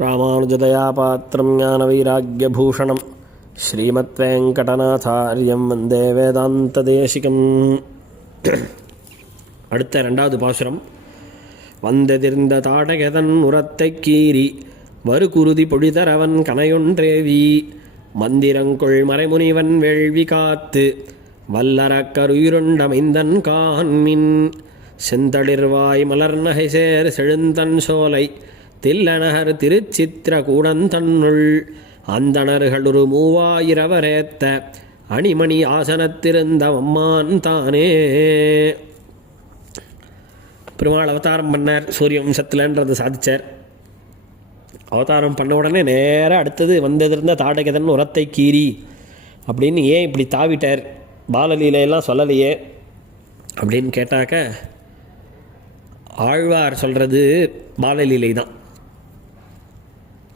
ராமானுஜதயாபாத்திரம் ஞானவைராக்யபூஷணம் ஸ்ரீமத்வேங்கடநாதாரியம் வந்தே வேதாந்ததேசிகம். அடுத்த இரண்டாவது பாசுரம். வந்தெதிர்ந்த தாடகதன் உரத்தைக் கீறி வருகுருதி பொழிதரவன் கனையொன்றேவி மந்திரங்கொள் மறைமுனிவன் வேள்வி காத்து வல்லரக்கருயிருண்டமைந்தன் கான்மின் செந்தளிர்வாய் மலர்நகை சேர் செழுந்தன் சோலை தில்லநகர் திருச்சித்திர கூடந்தன்னுள் அந்தணர்களுரு மூவாயிரவரேத்த அணிமணி ஆசனத்திருந்த அம்மான் தானே. பெருமாள் அவதாரம் பண்ணார் சூரிய வம்சத்தில்ன்றது சாதிச்சார். அவதாரம் பண்ண உடனே நேராக அடுத்தது வந்ததிருந்த தாடகதன் உரத்தை கீறி அப்படின்னு ஏன் இப்படி தாவிட்டார், பாலலீலையெல்லாம் சொல்லலையே அப்படின்னு கேட்டாக்க, ஆழ்வார் சொல்கிறது பாலலீலை தான்.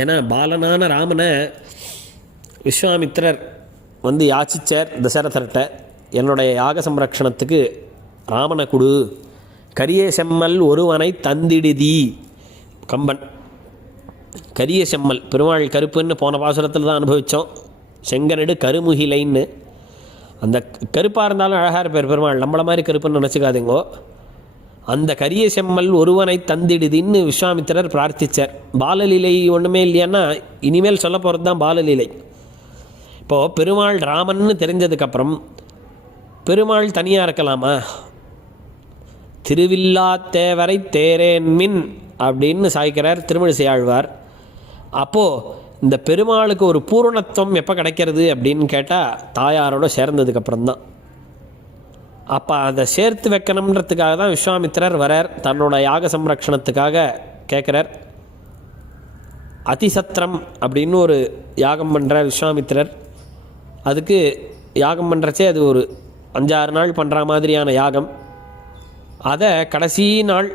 ஏன்னா பாலனான ராமனை விஸ்வாமித்திரர் வந்து யாச்சிச்சார் தசரதர்கிட்ட, என்னுடைய யாக சம்ரக்ஷணத்துக்கு ராமனை கொடு, கரிய செம்மல் ஒருவனை தந்திடுதி. கம்பன் கரிய செம்மல், பெருமாள் கருப்புன்னு போன பாசுரத்தில் தான் அனுபவித்தோம். செங்கனடு கருமுகிலைன்னு, அந்த கருப்பாக இருந்தாலும் அழகாக இருப்பார் பெருமாள், நம்மளை மாதிரி கருப்புன்னு நினச்சிக்காதீங்கோ. அந்த கரிய செம்மல் ஒருவனை தந்திடுதின்னு விஸ்வாமித்திரர் பிரார்த்தித்தார். பாலலீலை ஒன்றுமே இல்லையான்னா இனிமேல் சொல்ல போகிறது தான் பாலலீலை. இப்போது பெருமாள் ராமன்னு தெரிஞ்சதுக்கப்புறம் பெருமாள் தனியாக இருக்கலாமா? திருவில்லாத்தேவரை தேரேன் மின் அப்படின்னு சாய்க்கிறார் திருமிழிசை ஆழ்வார். அப்போது இந்த பெருமாளுக்கு ஒரு பூரணத்துவம் எப்போ கிடைக்கிறது அப்படின்னு கேட்டால் தாயாரோட சேர்ந்ததுக்கப்புறம்தான். அப்போ அதை சேர்த்து வைக்கணுன்றதுக்காக தான் விஸ்வாமித்திரர் வரார், தன்னோட யாக சம்ரக்ஷணத்துக்காக கேட்குறார். அதிசத்திரம் அப்படின்னு ஒரு யாகம் பண்ணுறார் விஸ்வாமித்திரர். அதுக்கு யாகம் பண்ணுறச்சே அது ஒரு 5-6 நாள் பண்ணுற மாதிரியான யாகம். அதை கடைசி நாள்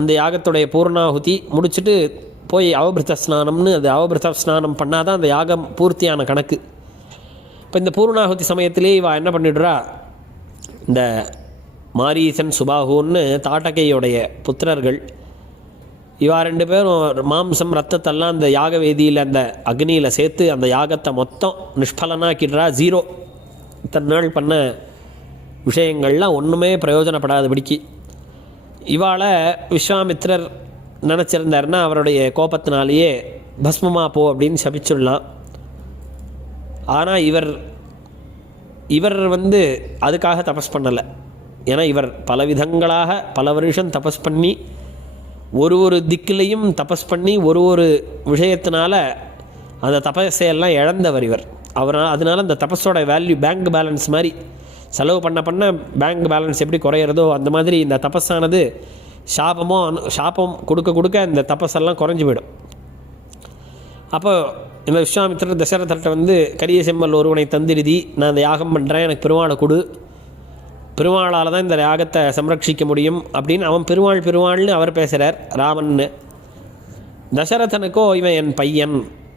அந்த யாகத்துடைய பூர்ணாகுதி முடிச்சுட்டு போய் அவபிருத்த ஸ்நானம்னு, அது அவபிருத்த ஸ்நானம் பண்ணால் தான் அந்த யாகம் பூர்த்தியான கணக்கு. இப்போ இந்த பூர்ணாகுதி சமயத்திலே இவள் என்ன பண்ணிடுறா, இந்த மாரீசன் சுபாகுன்னு தாட்டகையோடைய புத்திரர்கள், இவா 2 பேரும் மாம்சம் ரத்தத்தெல்லாம் அந்த யாக வேதியில் அந்த அக்னியில் சேர்த்து அந்த யாகத்தை மொத்தம் நிஷ்பலனாக்கிடுறா. 0. இத்தனை நாள் பண்ண விஷயங்கள்லாம் ஒன்றுமே பிரயோஜனப்படாதபடிக்கு. இவாளை விஸ்வாமித்திரர் நினச்சிருந்தாருன்னா அவருடைய கோபத்தினாலேயே பஸ்மமாக போ அப்படின்னு சபிச்சுடலாம். ஆனால் இவர் வந்து அதுக்காக தபஸ் பண்ணலை. ஏன்னா இவர் பல விதங்களாக பல வருஷம் தபஸ் பண்ணி ஒரு திக்கிலையும் தபஸ் பண்ணி ஒரு விஷயத்தினால அந்த தபஸையெல்லாம் இழந்தவர் இவர். அதனால் அந்த தபஸோட வேல்யூ பேங்க் பேலன்ஸ் மாதிரி, செலவு பண்ண பேங்க் பேலன்ஸ் எப்படி குறையிறதோ அந்த மாதிரி இந்த தபஸானது சாபம் கொடுக்க இந்த தபஸெல்லாம் குறைஞ்சி போயிடும். அப்போ இந்த விஸ்வாமித்திரர் தசரதர்கிட்ட வந்து கரிய செம்மல் ஒருவனை தந்திருதி, நான் அந்த யாகம் பண்ணுறேன், எனக்கு பெருமாளை கொடு, பெருமாளால் தான் இந்த யாகத்தை சம்ரட்சிக்க முடியும் அப்படின்னு அவன் பெருமாள்னு அவர் பேசுகிறார் ராமன்னு. தசரதனுக்கோ இவன் என் பையன்,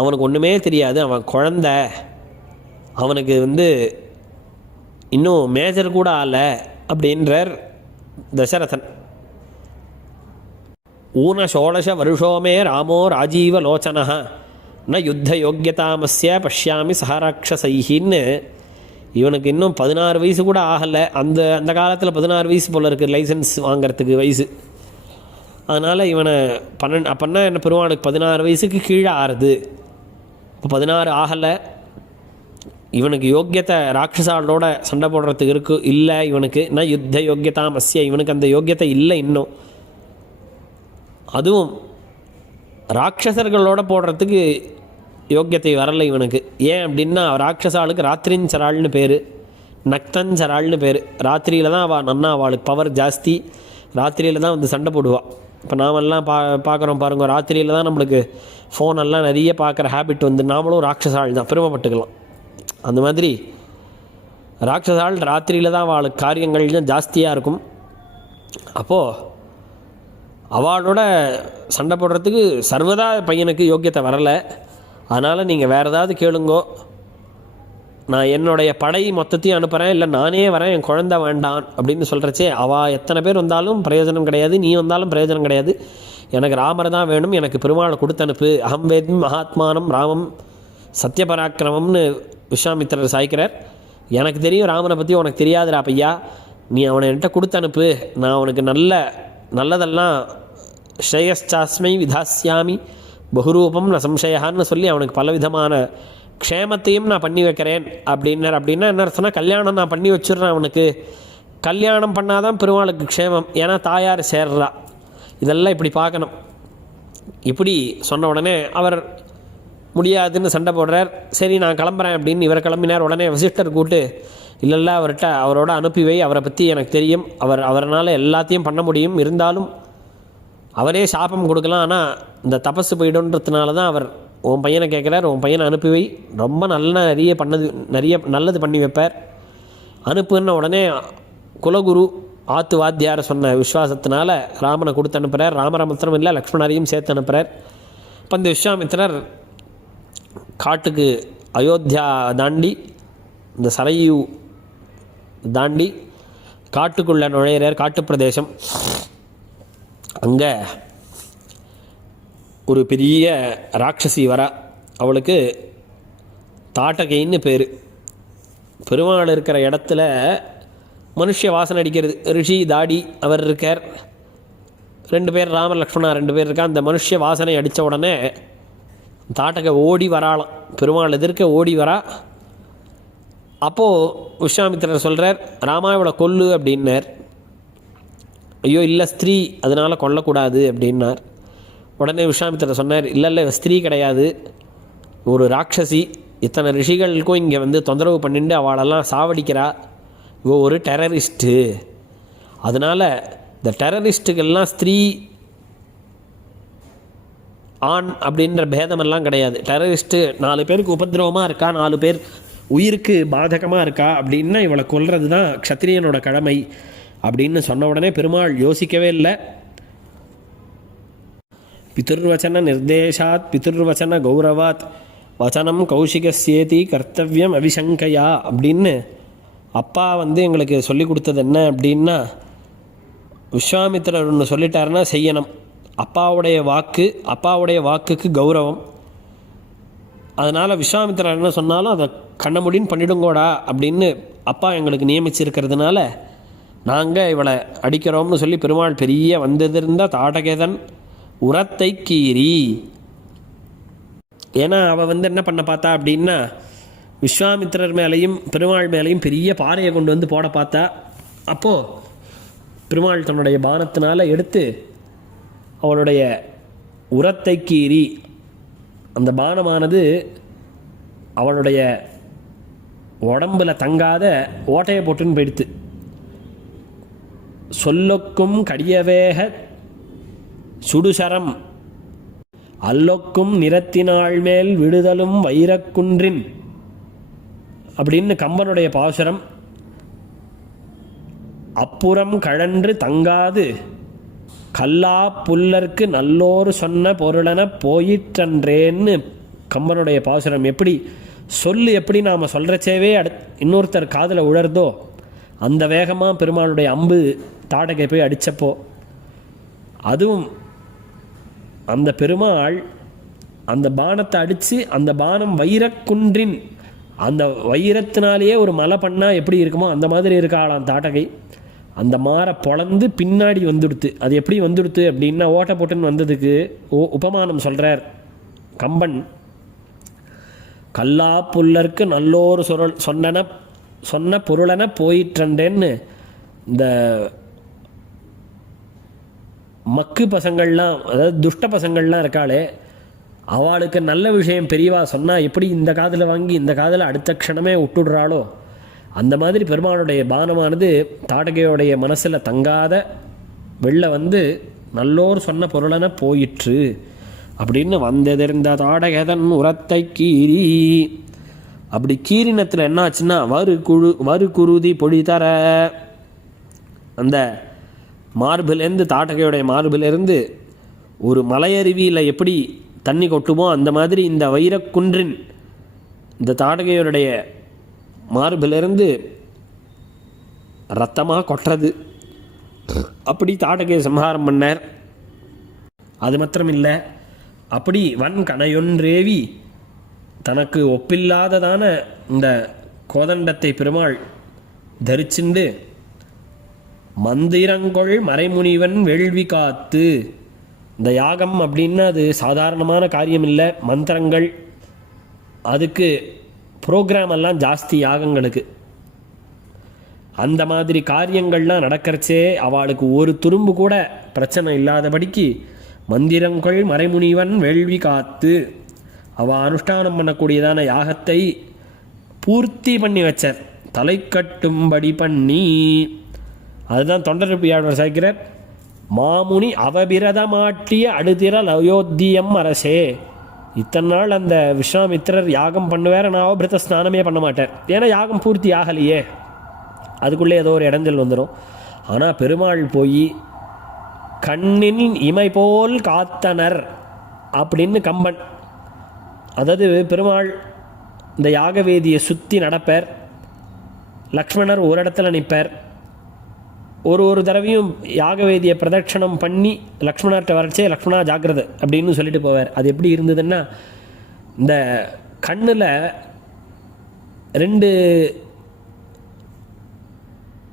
அவனுக்கு ஒன்றுமே தெரியாது, அவன் குழந்தை, அவனுக்கு வந்து இன்னும் மேஜர் கூட ஆகலை அப்படின்றார் தசரதன். ஊன ஷோடச வருஷோமே ராமோ ராஜீவ லோச்சனா ந யுத்த யோக்கியதாமஸ்ய பஷ்யாமி சஹராட்சசைன்னு, இவனுக்கு இன்னும் 16 வயசு கூட ஆகலை. அந்த காலத்தில் 16 வயசு போல் இருக்குது லைசன்ஸ் வாங்கிறதுக்கு வயசு. அதனால் இவனை அப்போன்னா என்ன, பெருமாளுக்கு 16 வயசுக்கு கீழே ஆறுது. இப்போ 16 ஆகலை. இவனுக்கு யோக்கியத்தை ராட்சசாலோட சண்டை போடுறதுக்கு இல்லை இவனுக்கு. நான் யுத்த யோக்கியதாமஸ்ய, இவனுக்கு அந்த யோக்கியத்தை இல்லை இன்னும். அதுவும் ராட்சசர்களோட போடுறதுக்கு யோக்கியத்தை வரலை இவனுக்கு. ஏன் அப்படின்னா ராட்சசாளுக்கு ராத்திரிஞ்சராள்னு பேர், நக்தஞ்சராள்னு பேர். ராத்திரியில் தான் அவளுக்கு பவர் ஜாஸ்தி, ராத்திரியில் தான் வந்து சண்டை போடுவாள். இப்போ நாமெல்லாம் பார்க்குறோம் பாருங்க, ராத்திரியில் தான் நம்மளுக்கு ஃபோனெல்லாம் நிறைய பார்க்குற ஹேபிட் வந்து, நாமளும் ராட்சசாள் தான், பெருமைப்பட்டுக்கலாம். அந்த மாதிரி ராட்சசாள் ராத்திரியில் தான் அவளுக்கு காரியங்கள் தான் ஜாஸ்தியாக இருக்கும். அப்போது அவளோட சண்டை போடுறதுக்கு சர்வதா பையனுக்கு யோக்கியத்தை வரலை. அதனால் நீங்கள் வேறு ஏதாவது கேளுங்கோ, நான் என்னுடைய படை மொத்தத்தையும் அனுப்புகிறேன், இல்லை நானே வரேன், என் குழந்தை வேண்டான் அப்படின்னு சொல்கிறச்சே, அவள் எத்தனை பேர் வந்தாலும் பிரயோஜனம் கிடையாது, நீ வந்தாலும் பிரயோஜனம் கிடையாது. எனக்கு ராமர் தான் வேணும், எனக்கு பெருமாளை கொடுத்தனுப்பு. அகம் வேத்மி மகாத்மானம் ராமம் சத்யபராக்கிரமம்னு விஸ்வாமித்திரர் சாய்க்கிறார். எனக்கு தெரியும் ராமனை பற்றி, உனக்கு தெரியாதுரா பையா, நீ அவனை என்கிட்ட கொடுத்தனுப்பு, நான் அவனுக்கு நல்லதெல்லாம் ஸ்ரேயஸ்சாஸ்மை விதாஸ்யாமி பகுரூபம் ந சம்சயான்னு சொல்லி அவனுக்கு பலவிதமான க்ஷேமத்தையும் நான் பண்ணி வைக்கிறேன் அப்படின்னார். அப்படின்னா என்ன அர்த்தம்னா, கல்யாணம் நான் பண்ணி வச்சுடுறேன் அவனுக்கு. கல்யாணம் பண்ணாதான் பெருமாளுக்கு க்ஷேமம், ஏன்னா தாயார் சேர்றா. இதெல்லாம் இப்படி பார்க்கணும். இப்படி சொன்ன உடனே அவர் முடியாதுன்னு சண்டை போடுறார். சரி நான் கிளம்புறேன் அப்படின்னு இவர் கிளம்பினார். உடனே வசிஷ்டர் கூட்டு, இல்லைல்ல அவரோட அனுப்பி வை, அவரை பற்றி எனக்கு தெரியும், அவரால் எல்லாத்தையும் பண்ண முடியும், இருந்தாலும் அவரே சாபம் கொடுக்கலாம், ஆனால் இந்த தபஸு போய்டுன்றதுனால தான் அவர் உன் பையனை கேட்குறார், உன் பையனை அனுப்பி வை, ரொம்ப நிறைய நல்லது பண்ணி வைப்பார், அனுப்புன்ன உடனே குலகுரு ஆத்து வாத்தியார் சொன்ன விஸ்வாசத்தினால ராமனை கொடுத்து அனுப்புகிறார். ராமரை மாத்திரம் இல்லை, லக்ஷ்மணரையும் சேர்த்து அனுப்புகிறார். இப்போ இந்த விஸ்வாமித்திரர் காட்டுக்கு அயோத்தியா தாண்டி இந்த சரையு தாண்டி காட்டுக்குள்ளே நுழையிறார். காட்டு பிரதேசம். அங்கே ஒரு பெரிய ராட்சசி வரா. அவளுக்கு தாட்டகைன்னு பேர். பெருமாள் இருக்கிற இடத்துல மனுஷ வாசனை அடிக்கிறது. ரிஷி தாடி அவர் இருக்கார், 2 பேர் ராமர் லக்ஷ்மணா 2 பேர் இருக்கா. அந்த மனுஷ வாசனை அடித்த உடனே தாட்டகை ஓடி வராளாம், பெருமாள் எதிர்க்க ஓடி வரா. அப்போது விஸ்வாமித்திரர் சொல்கிறார், ராமாவோட கொல்லு அப்படின்னார். ஐயோ இல்லை ஸ்திரீ, அதனால் கொல்லக்கூடாது அப்படின்னார். உடனே விஸ்வாமித்திரர் சொன்னார், இல்லை ஸ்திரீ கிடையாது, ஒரு ராட்சசி, இத்தனை ரிஷிகளுக்கும் இங்கே வந்து தொந்தரவு பண்ணிட்டு அவளெல்லாம் சாவடிக்கிறா, இவ ஒரு டெரரிஸ்ட்டு, அதனால் இந்த டெரரிஸ்ட்டுகள்லாம் ஸ்திரீ ஆண் அப்படின்ற பேதமெல்லாம் கிடையாது. டெரரிஸ்ட்டு 4 பேருக்கு உபதிரவமாக இருக்கா, 4 பேர் உயிருக்கு பாதகமாக இருக்கா அப்படின்னா இவளை கொல்றது தான் க்ஷத்திரியனோட கடமை அப்படின்னு சொன்ன உடனே பெருமாள் யோசிக்கவே இல்லை. பிதுர்வச்சன நிர்தேசாத் பிதுர்வச்சன கௌரவாத் வச்சனம் கௌஷிகஸ்யேதி கர்த்தவியம் அவிசங்கையா அப்படின்னு அப்பா வந்து எங்களுக்கு சொல்லி கொடுத்தது என்ன அப்படின்னா, விஸ்வாமித்திரர் ஒன்று சொல்லிட்டாருன்னா செய்யணும். அப்பாவுடைய வாக்குக்கு கௌரவம். அதனால் விஸ்வாமித்திரர் என்ன சொன்னாலும் அதை கண்ணமுடின்னு பண்ணிடுங்கோடா அப்படின்னு அப்பா எங்களுக்கு நியமிச்சிருக்கிறதுனால நாங்கள் இவளை அடிக்கிறோம்னு சொல்லி பெருமாள் பெரிய வந்ததிருந்த தாடகேதன் உரத்தை கீறி. ஏன்னா அவள் வந்து என்ன பண்ண பார்த்தா அப்படின்னா, விஸ்வாமித்திரர் மேலேயும் பெருமாள் மேலேயும் பெரிய பாறையை கொண்டு வந்து போட பார்த்தா. அப்போது பெருமாள் தன்னுடைய பானத்தினால் எடுத்து அவளுடைய உரத்தை கீறி, அந்த பானமானது அவளுடைய உடம்பில் தங்காத ஓட்டையை போட்டுன்னு போயிடுத்து. சொல்லொக்கும் கடியவேக சுடுசரம் அல்லொக்கும் நிறத்தினாள் மேல் விடுதலும் வைரக்குன்றின் அப்படின்னு கம்பனுடைய பாசுரம். அப்புறம் கழன்று தங்காது கல்லா புல்லர்க்கு நல்லோர் சொன்ன பொருளன போயிற்றன்றேன்னு கம்பனுடைய பாசுரம். எப்படி எப்படி நாம் சொல்கிறச்சேவே இன்னொருத்தர் காதில் உழறதோ அந்த வேகமாக பெருமாளுடைய அம்பு தாடகை போய் அடித்தப்போ, அதுவும் அந்த பெருமாள் அந்த பானத்தை அடித்து அந்த பானம் வைரக்குன்றின், அந்த வைரத்தினாலேயே ஒரு மலை பண்ணால் எப்படி இருக்குமோ அந்த மாதிரி இருக்காளாம் தாட்டகை. அந்த மாரை பொளந்து பின்னாடி வந்துடுத்து. அது எப்படி வந்துடுத்து அப்படின்னா, ஓட்ட போட்டுன்னு வந்ததுக்கு உபமானம் சொல்கிறார் கம்பன். கல்லா புல்லர்க்கு நல்லோரு சொன்ன பொருளன போயிற்றண்டேன்னு இந்த மக்கு பசங்கள்லாம், அதாவது துஷ்ட பசங்கள்லாம் இருக்காளே, அவளுக்கு நல்ல விஷயம் பெரியவா சொன்னால் எப்படி இந்த காதில் வாங்கி இந்த காதில் அடுத்த க்ஷணமே விட்டுடுறாளோ, அந்த மாதிரி பெருமாளுடைய பானமானது தாடகையோடைய மனசில் தங்காத வெளில வந்து நல்லோர் சொன்ன பொருளன போயிற்று அப்படின்னு வந்தெதிர்ந்த தாடகதன் உரத்தை கீறி. அப்படி கீரினத்தில் என்ன ஆச்சுன்னா, வறு குருதி பொடி தர, அந்த மார்பிலேருந்து தாட்டகையோடைய மார்பிலேருந்து ஒரு மலையருவியில் எப்படி தண்ணி கொட்டுமோ அந்த மாதிரி இந்த வைரக்குன்றின் இந்த தாடகையோடைய மார்பிலிருந்து ரத்தமாக கொட்டுறது. அப்படி தாடகையை சம்ஹாரம் பண்ணார். அது மாத்திரம் இல்லை, அப்படி வன் கணையொன்றேவி தனக்கு ஒப்பில்லாததான இந்த கோதண்டத்தை பெருமாள் தரிச்சுண்டு மந்திரங்கொள் மறைமுனிவன் வேள்வி காத்து. இந்த யாகம் அப்படின்னா அது சாதாரணமான காரியம் இல்லை. மந்திரங்கள், அதுக்கு ப்ரோக்ராம் எல்லாம் ஜாஸ்தி யாகங்களுக்கு. அந்த மாதிரி காரியங்கள்லாம் நடக்கிறச்சே அவளுக்கு ஒரு துரும்பு கூட பிரச்சனை இல்லாதபடிக்கு மந்திரங்கொள் மறைமுனிவன் வேள்வி காத்து அவள் அனுஷ்டானம் பண்ணக்கூடியதான யாகத்தை பூர்த்தி பண்ணி வச்சார், தலை கட்டும்படி பண்ணி. அதுதான் தொண்டர்பியாளர் சாய்க்கிறார், மாமுனி அவபிரதமாட்டிய அடுதிரல் அயோத்தியம் அரசே. இத்தனை நாள் அந்த விஸ்வாமித்திரர் யாகம் பண்ணுவார், நான் அவபிரத ஸ்நானமே பண்ண மாட்டேன், ஏன்னா யாகம் பூர்த்தி ஆகலையே, அதுக்குள்ளே ஏதோ ஒரு இடைஞ்சல் வந்துடும். ஆனால் பெருமாள் போய் கண்ணின் இமை போல் காத்தனர் அப்படின்னு கம்பன், அதாவது பெருமாள் இந்த யாகவேதியை சுற்றி நடப்பார், லக்ஷ்மணர் ஒரு இடத்துல நிற்பார். ஒரு தடவையும் யாகவேதியை பிரதட்சணம் பண்ணி லக்ஷ்மணர்கிட்ட வரைச்சே லக்ஷ்மணா ஜாக்கிரதை அப்படின்னு சொல்லிட்டு போவார். அது எப்படி இருந்ததுன்னா, இந்த கண்ணில் 2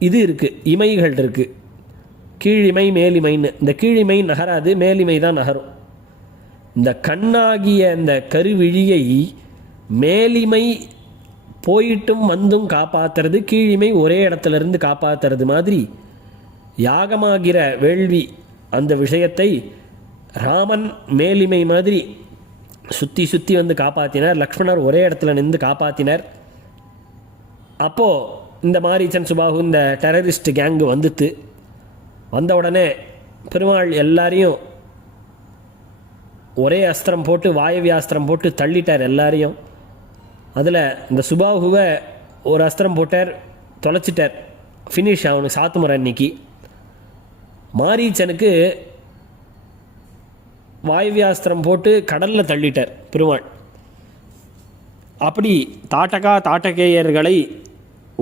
இது இருக்குது, இமைகள் இருக்குது, கீழிமை மேலிமைன்னு. இந்த கீழிமை நகராது, மேலிமை தான் நகரும். இந்த கண்ணாகிய இந்த கருவிழியை மேலிமை போயிட்டும் வந்தும் காப்பாற்றுறது, கீழிமை ஒரே இடத்துல இருந்து காப்பாற்றுறது மாதிரி யாகமாகிற வேள்வி அந்த விஷயத்தை ராமன் மேலிமை மாதிரி சுற்றி சுற்றி வந்து காப்பாற்றினார், லக்ஷ்மணர் ஒரே இடத்துல நின்று காப்பாற்றினார். அப்போது இந்த மாரீச்சன் சுபாகு இந்த டெரரிஸ்ட் கேங்கு வந்த உடனே பெருமாள் எல்லாரையும் ஒரே அஸ்திரம் போட்டு, வாயவி அஸ்திரம் போட்டு தள்ளிட்டார் எல்லாரையும். அதில் இந்த சுபாகுவை ஒரு அஸ்திரம் போட்டார், தொலைச்சிட்டார், ஃபினிஷ் அவனுக்கு சாத்துமுறை அன்னைக்கு. மாரீச்சனுக்கு வாயவியாஸ்திரம் போட்டு கடலில் தள்ளிட்டார் பெருமாள். அப்படி தாட்டகேயர்களை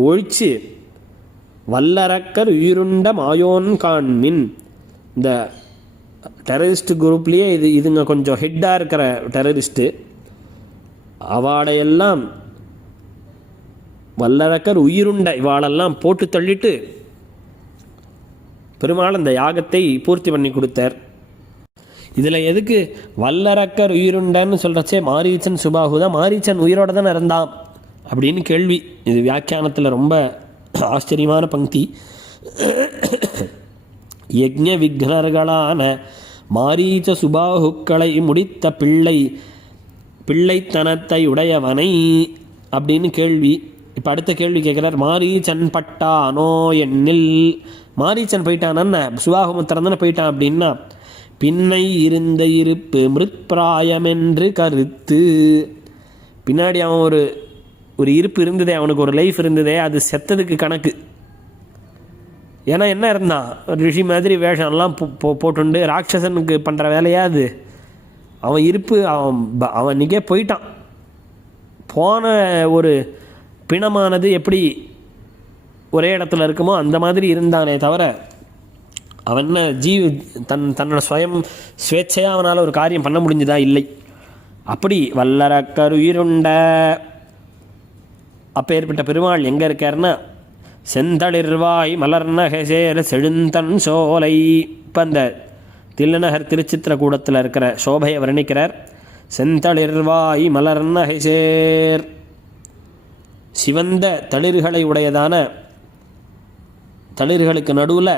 ஒழித்து வல்லரக்கர் உயிருண்ட மாயோன் காண்மின். இந்த டெரரிஸ்ட் குரூப்லேயே இதுங்க கொஞ்சம் ஹெட்டாக இருக்கிற டெரரிஸ்ட்டு, அவாடையெல்லாம் வல்லரக்கர் உயிருண்ட இவாளெல்லாம் போட்டு தள்ளிட்டு பெருமாள் அந்த யாகத்தை பூர்த்தி பண்ணி கொடுத்தார். இதில் எதுக்கு வல்லரக்கர் உயிருண்டன்னு சொல்கிறச்சே மாரீச்சன் சுபாகு தான், மாரீச்சன் உயிரோடு தானே இருந்தான் அப்படின்னு கேள்வி. இது வியாக்கியானத்தில் ரொம்ப ஆச்சரியமான பங்கி. யஜ்ஞ விக்னர்களான மாரீச்ச சுபாகுக்களை முடித்த பிள்ளைத்தனத்தை உடையவனை அப்படின்னு கேள்வி. இப்போ அடுத்த கேள்வி கேட்குறார், மாரீச்சன் பட்டானோ எண்ணில். மாரீச்சன் போயிட்டானா, சுபாகுமுத்திரன் தானே போயிட்டான் அப்படின்னா, பின்னை இருந்த இருப்பு மிருத்பிராயம் என்று கருத்து. பின்னாடி அவன் ஒரு இருப்பு இருந்ததே, அவனுக்கு ஒரு லைஃப் இருந்ததே, அது செத்ததுக்கு கணக்கு. ஏன்னா என்ன இருந்தான், ரிஷி மாதிரி வேஷம்லாம் போட்டுண்டு ராட்சசனுக்கு பண்ணுற வேலையாது. அவன் இருப்பு அவன் இன்றைக்கே போயிட்டான். போன ஒரு பிணமானது எப்படி ஒரே இடத்துல இருக்குமோ அந்த மாதிரி இருந்தானே தவிர அவன் தன்னோட ஸ்வேச்சையாக அவனால் ஒரு காரியம் பண்ண முடிஞ்சதா இல்லை. அப்படி வல்லரக்கர் உயிருண்ட அப்பேற்பட்ட பெருமாள் எங்கே இருக்காருன்னா, செந்தளிர்வாய் மலர்நகசேர் செழுந்தன் சோலை. இப்போ அந்த தில்லைநகர் திருச்சித்திரக்கூடத்தில் இருக்கிற சோபையை வர்ணிக்கிறார். செந்தளிர்வாய் மலர்நகசேர், சிவந்த தளிர்களை உடையதான தளிர்களுக்கு நடுவில்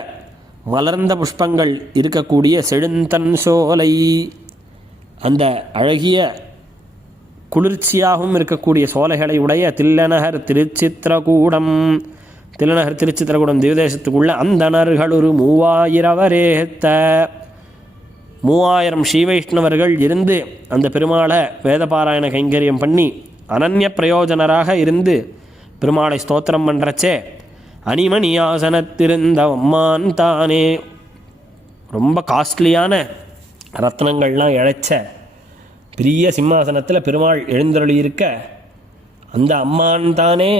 மலர்ந்த புஷ்பங்கள் இருக்கக்கூடிய செழுந்தன் சோலை, அந்த அழகிய குளிர்ச்சியாகவும் இருக்கக்கூடிய சோலைகளை உடைய தில்லைநகர் திருச்சித்திரக்கூடம். தில்லைநகர் திருச்சித்திரக்கூடம் திவ்யதேசத்துக்குள்ள அந்தணர்கள் ஒரு 3000 ஸ்ரீவைஷ்ணவர்கள் இருந்து அந்த பெருமாளை வேதபாராயண கைங்கரியம் பண்ணி அனன்ய பிரயோஜனராக இருந்து பெருமாளை ஸ்தோத்திரம் பண்ணுறச்சே, அணிமணி ஆசனத்திருந்த அம்மான் தானே, ரொம்ப காஸ்ட்லியான ரத்னங்கள்லாம் இழைச்ச பெரிய சிம்மாசனத்தில் பெருமாள் எழுந்தருளி இருக்க, அந்த அம்மான் தானே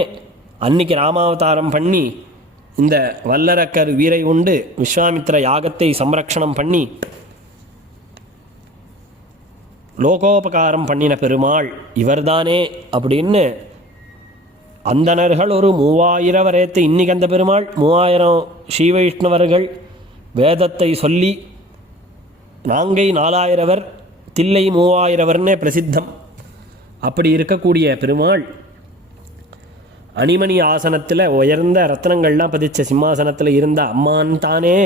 அன்னைக்கு ராமாவதாரம் பண்ணி இந்த வல்லரக்கர் வீரை உண்டு விஸ்வாமித்திர யாகத்தை சம்ரக்ஷணம் பண்ணி லோகோபகாரம் பண்ணின பெருமாள் இவர்தானே அப்படின்னு அந்தணர்கள் ஒரு 3000 வரையத்து இன்னைக்கு அந்த பெருமாள் 3000 ஸ்ரீ வைஷ்ணவர்கள் வேதத்தை சொல்லி நாங்கை 4000 தில்லை 3000 பிரசித்தம். அப்படி இருக்கக்கூடிய பெருமாள் அணிமணி ஆசனத்தில் உயர்ந்த ரத்னங்கள்லாம் பதிச்ச சிம்மாசனத்தில் இருந்த அம்மான் தானே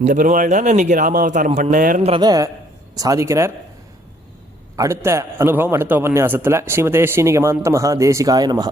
இந்த பெருமாள் தானே இன்றைக்கி ராமாவதாரம் பண்ணேர்ன்றதை சாதிக்கிறார். அடுத்த அனுபவம் அடுத்த உபன்யாசத்தில். ஸ்ரீமதே ஸ்ரீநிகமாந்த மகாதேசிகாய நமஹ.